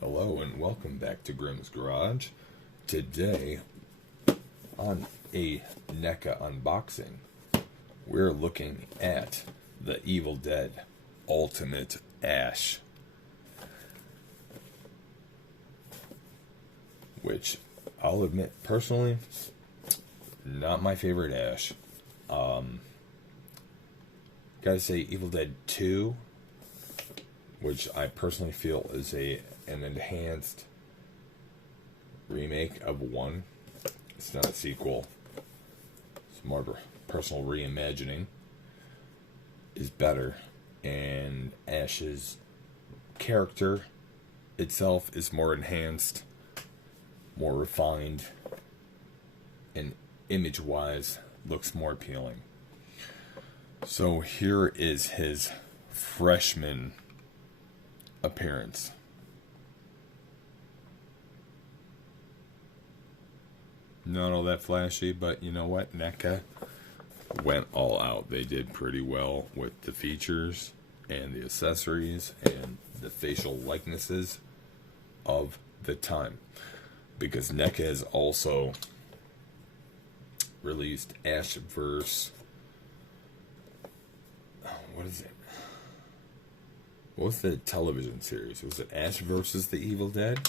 Hello and welcome back to Grimm's Garage. Today, on a NECA unboxing, we're looking at the Evil Dead Ultimate Ash, which I'll admit personally, not my favorite Ash. Gotta say, Evil Dead 2, which I personally feel is an enhanced remake of 1. It's not a sequel. It's more of a personal reimagining. Is better. And Ash's character itself is more enhanced, more refined, and image-wise looks more appealing. So here is his freshman appearance. Not all that flashy, but you know what? NECA went all out. They did pretty well with the features and the accessories and the facial likenesses of the time. Because NECA has also released Ashverse. What is it? What was the television series? Was it Ash versus the Evil Dead?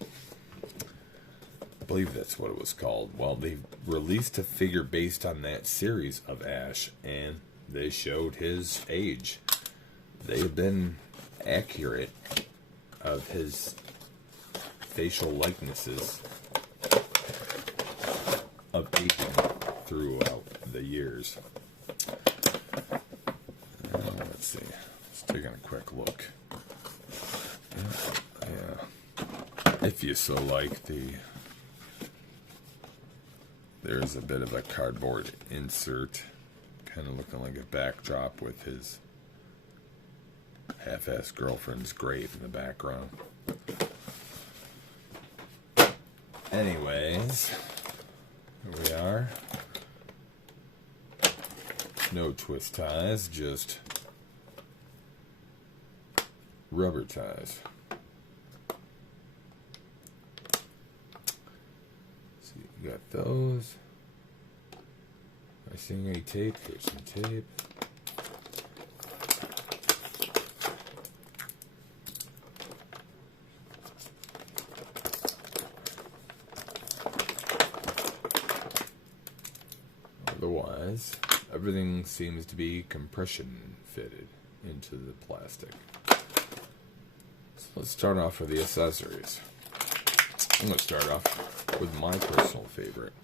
I believe that's what it was called. Well, they released a figure based on that series of Ash, and they showed his age. They have been accurate of his facial likenesses of aging throughout the years. Let's see. Taking a quick look. Yeah. If you so like, there's a bit of a cardboard insert, kind of looking like a backdrop with his half-assed girlfriend's grave in the background. Anyways, here we are. No twist ties, just rubber ties. So you got those. Am I seeing any tape? There's some tape. Otherwise, everything seems to be compression fitted into the plastic. Let's start off with the accessories. I'm going to start off with my personal favorite.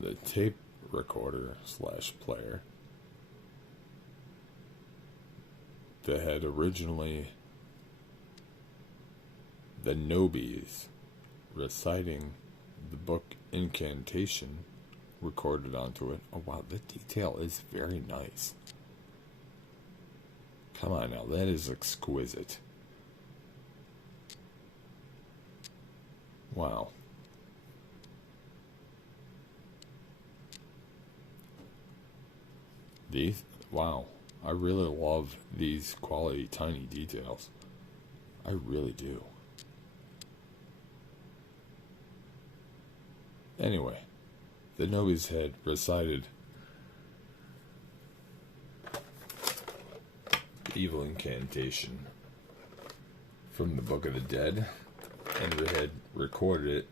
The tape recorder / player that had originally the Nobis reciting the book Incantation recorded onto it. Oh wow, the detail is very nice. Come on now, that is exquisite. Wow. Wow. I really love these quality tiny details. I really do. Anyway, the Nobis had recited evil incantation from the Book of the Dead, and we had recorded it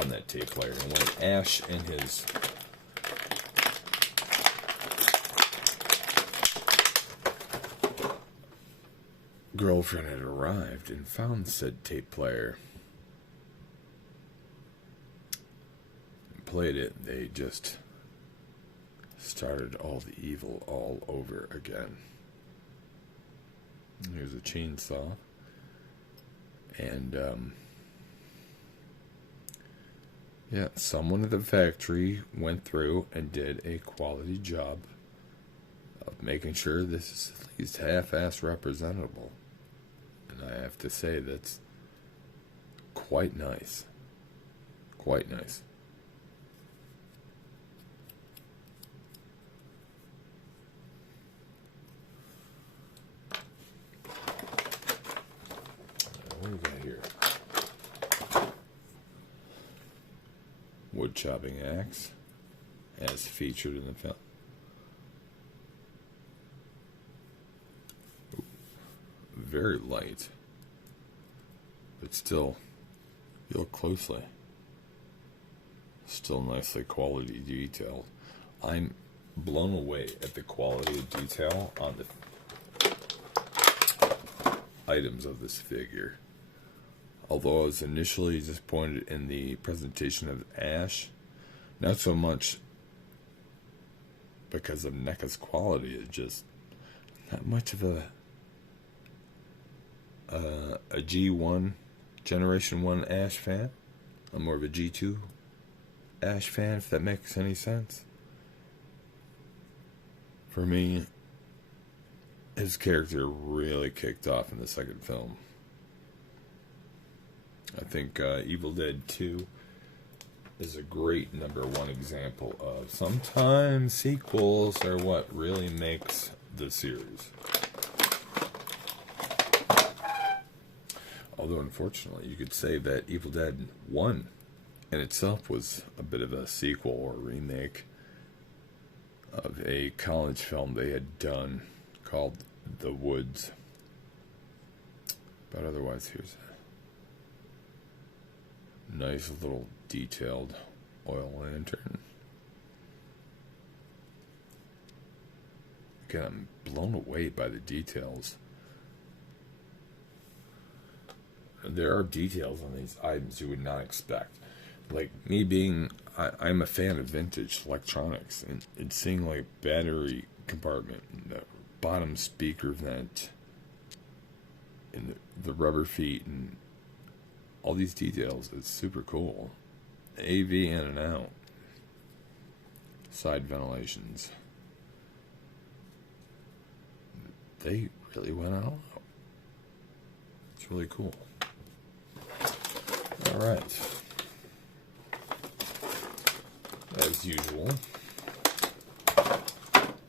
on that tape player. And when Ash and his girlfriend had arrived and found said tape player and played it, they just started all the evil all over again. Here's a chainsaw, and yeah, someone at the factory went through and did a quality job of making sure this is at least half-ass representable, and I have to say that's quite nice. Quite nice. wood chopping axe, as featured in the film. Very light, but still, you look closely, still nicely quality detailed. I'm blown away at the quality of detail on the items of this figure. Although I was initially disappointed in the presentation of Ash, not so much because of NECA's quality. It's just not much of a G1 Generation 1 Ash fan. I'm more of a G2 Ash fan, if that makes any sense. For me, his character really kicked off in the second film. I think Evil Dead 2 is a great #1 example of sometimes sequels are what really makes the series. Although, unfortunately, you could say that Evil Dead 1 in itself was a bit of a sequel or remake of a college film they had done called The Woods. But otherwise, here's a nice little detailed oil lantern. Again, I'm blown away by the details. There are details on these items you would not expect. Like me being, I'm a fan of vintage electronics, and seeing like battery compartment, and the bottom speaker vent, and the rubber feet, and all these details, it's super cool. AV in and out, side ventilations. They really went all out. It's really cool. Alright. As usual,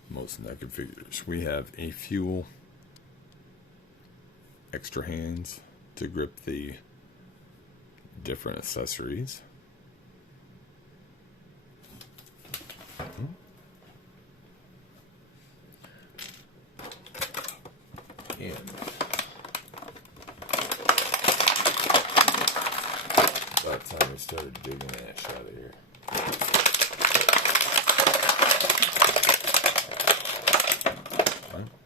most NECA figures, we have a few extra hands to grip the different accessories. And about time we started digging Ash out of here.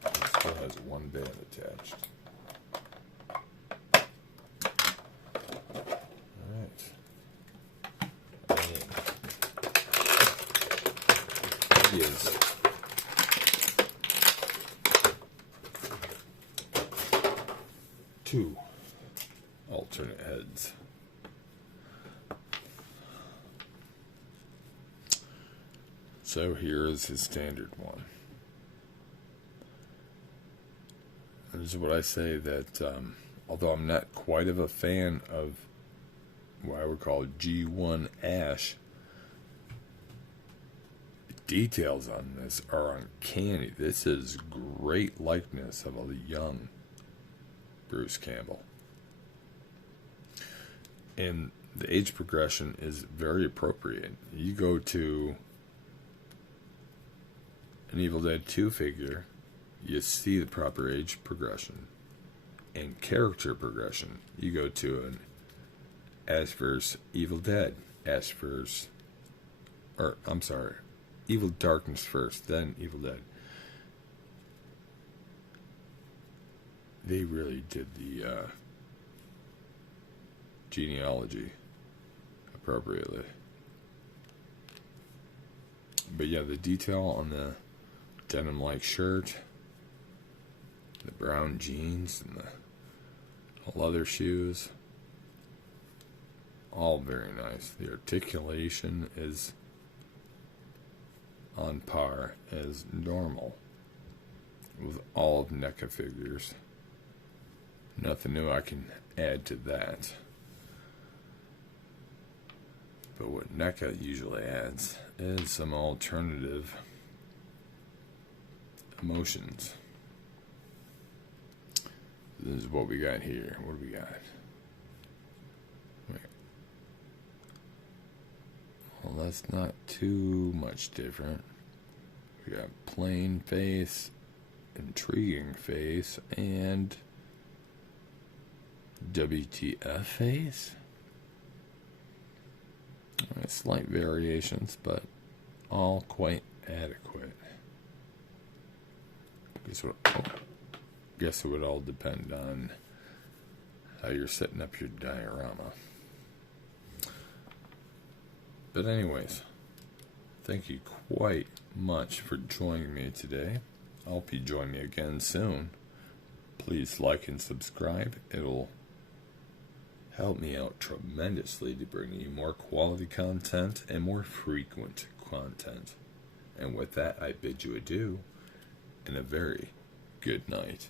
It still has one band attached. Alright. He is two alternate heads. So here is his standard one. And this is what I say that although I'm not quite of a fan of what I would call G1 Ash, the details on this are uncanny. This is great likeness of a young Bruce Campbell. And the age progression is very appropriate. You go to an Evil Dead 2 figure, you see the proper age progression and character progression. You go to an Ash vs. Evil Dead, Evil Darkness first, then Evil Dead. They really did the genealogy appropriately. But yeah, the detail on the denim-like shirt, the brown jeans, and the leather shoes, all very nice. The articulation is on par as normal with all of NECA figures. Nothing new I can add to that. But what NECA usually adds is some alternative emotions. This is what we got here. What do we got? Well, that's not too much different. We got plain face, intriguing face, and WTF face. Slight variations, but all quite adequate. Guess it would all depend on how you're setting up your diorama. But anyways, thank you quite much for joining me today. I hope you join me again soon. Please like and subscribe. It'll help me out tremendously to bring you more quality content and more frequent content. And with that, I bid you adieu and a very good night.